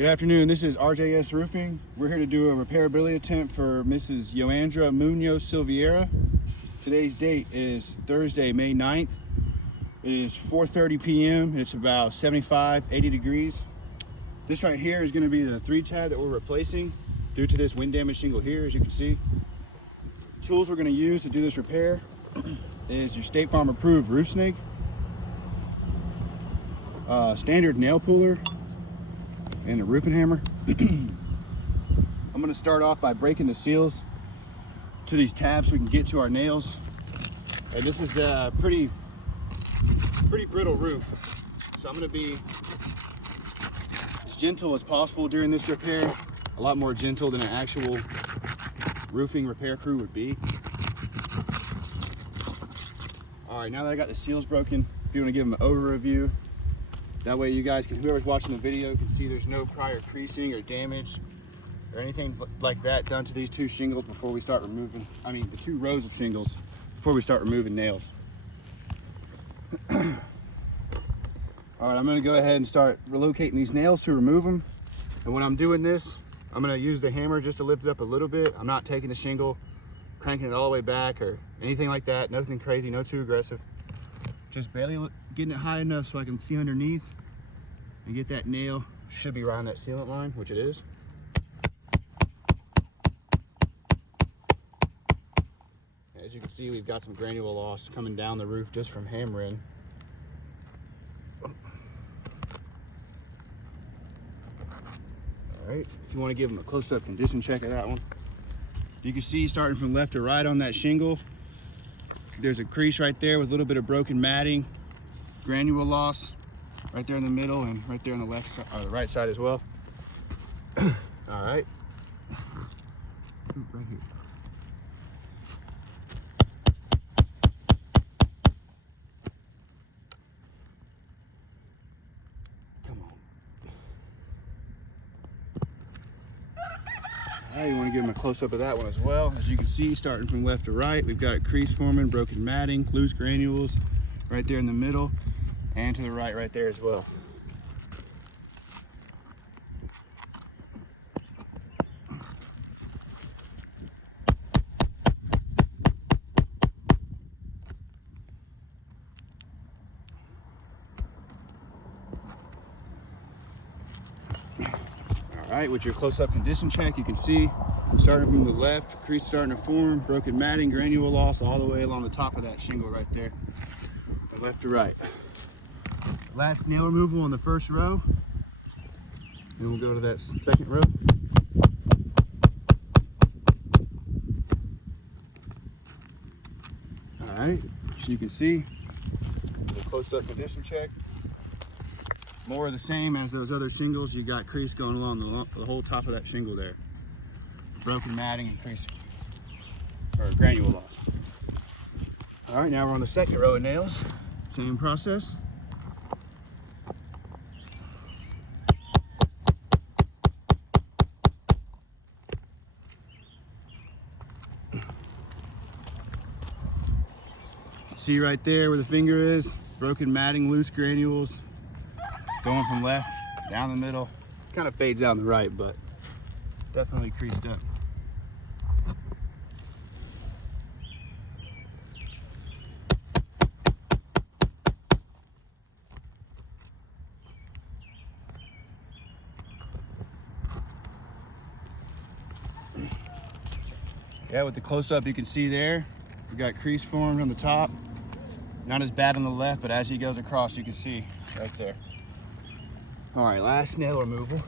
Good afternoon, this is RJS Roofing. We're here to do a repairability attempt for Mrs. Yoandra Munoz Silvera. Today's date is Thursday, May 9th. It is 4:30 p.m. It's about 75, 80 degrees. This right here is going to be the 3-tab that we're replacing due to this wind damage shingle here, as you can see. Tools we're going to use to do this repair is your State Farm approved roof snake, standard nail puller, and a roofing hammer. I'm going to start off by breaking the seals to these tabs so we can get to our nails. And this is a pretty brittle roof, so I'm going to be as gentle as possible during this repair, a lot more gentle than an actual roofing repair crew would be. All right, now that I got the seals broken, if you want to give them an overview, that way you guys can, whoever's watching the video can see there's no prior creasing or damage or anything like that done to these two shingles before we start removing, the 2 rows of shingles before we start removing nails. All right, I'm gonna go ahead and start relocating these nails to remove them. And when I'm doing this, I'm gonna use the hammer just to lift it up a little bit. I'm not taking the shingle, cranking it all the way back or anything like that. Nothing crazy, no too aggressive. Just barely getting it high enough so I can see underneath and get that nail. Should be right on that sealant line, which it is. As you can see, we've got some granule loss coming down the roof just from hammering. All right, if you want to give them a close-up condition check of that one, you can see starting from left to right on that shingle, there's a crease right there with a little bit of broken matting, granule loss right there in the middle and right there on the left or the right side as well. All right. Ooh, right here. Come on. All right, you want to give them a close-up of that one as well. As you can see, starting from left to right, we've got a crease forming, broken matting, loose granules right there in the middle, and to the right there as well. All right, with your close-up condition check, you can see starting from the left, crease starting to form, broken matting, granule loss all the way along the top of that shingle right there, from left to right. Last nail removal on the first row, and we'll go to that second row. All right, so you can see the close-up condition check. More of the same as those other shingles. You got crease going along the whole top of that shingle there. Broken matting and crease, or granule loss. All right, now we're on the second row of nails. Same process. See right there where the finger is, broken matting, loose granules, going from left down the middle. Kind of fades out on the right, but definitely creased up. Yeah, with the close-up you can see there, we got crease formed on the top. Not as bad on the left, but as he goes across, you can see right there. All right, last nail removal.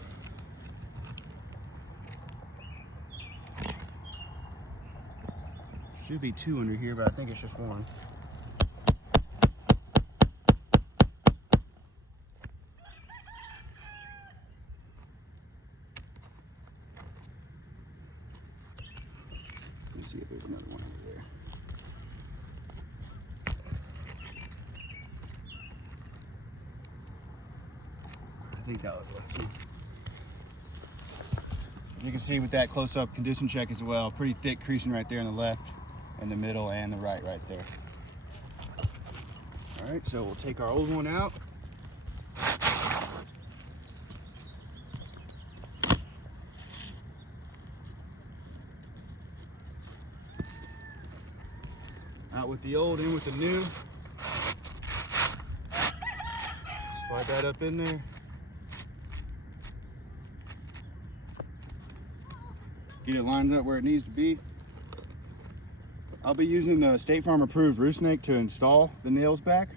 Should be 2 under here, but I think it's just 1. Let me see if there's another one over there. I think that was lucky. You can see with that close-up condition check as well, pretty thick creasing right there on the left, in the middle, and the right there. All right, so we'll take our old one out. Out with the old, in with the new. Slide that up in there. Get it lined up where it needs to be. I'll be using the State Farm approved roost snake to install the nails back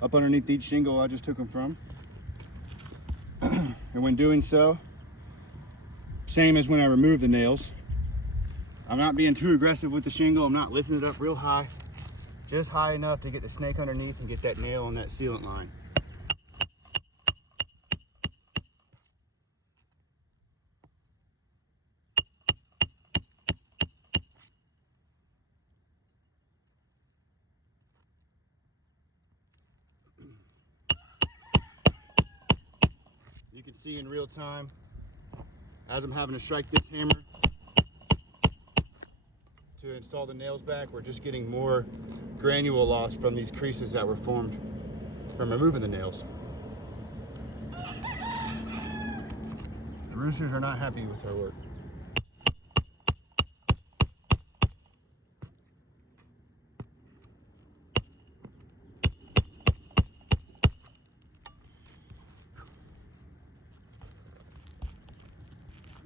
up underneath each shingle I just took them from. And when doing so, same as when I removed the nails, I'm not being too aggressive with the shingle. I'm not lifting it up real high, just high enough to get the snake underneath and get that nail on that sealant line. You can see in real time as I'm having to strike this hammer to install the nails back, we're just getting more granule loss from these creases that were formed from removing the nails. The roosters are not happy with our work.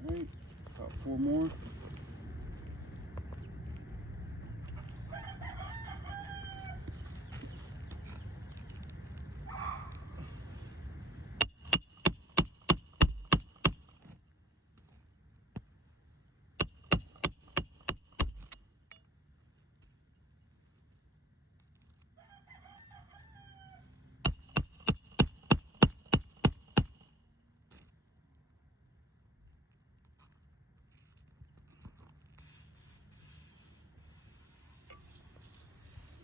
All right, about 4 more.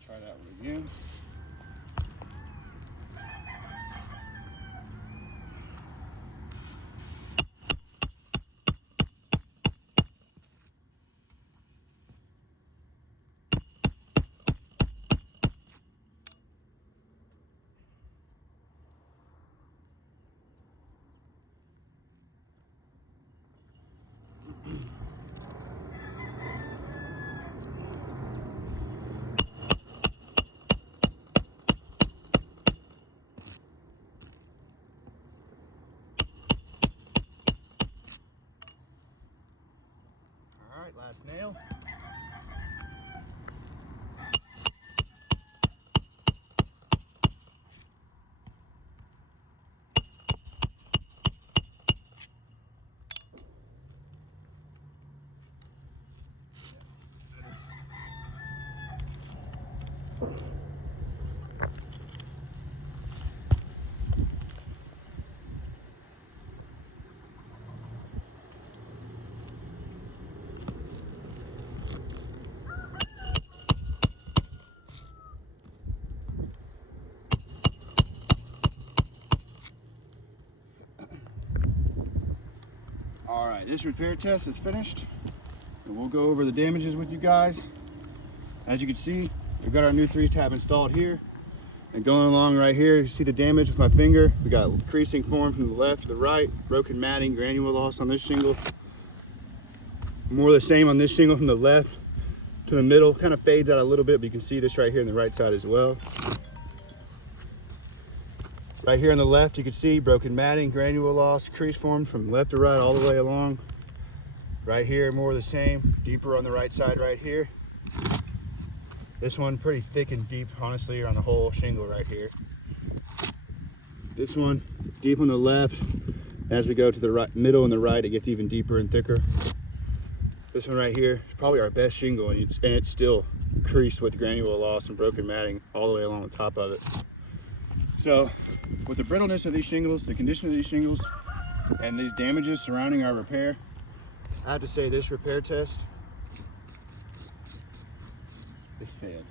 Try that one again. All right, last nail. All right, this repair test is finished, and we'll go over the damages with you guys. As you can see, we've got our new 3-tab installed here, and going along right here, you see the damage with my finger. We got creasing formed from the left to the right, broken matting, granule loss on this shingle. More of the same on this shingle from the left to the middle. Kind of fades out a little bit, but you can see this right here on the right side as well. Right here on the left, you can see broken matting, granule loss, crease formed from left to right all the way along. Right here, more of the same, deeper on the right side right here. This one pretty thick and deep, honestly, on the whole shingle right here. This one, deep on the left. As we go to the right, middle and the right, it gets even deeper and thicker. This one right here is probably our best shingle, and it's still creased with granule loss and broken matting all the way along the top of it. So, with the brittleness of these shingles, the condition of these shingles, and these damages surrounding our repair, I have to say this repair test, it failed.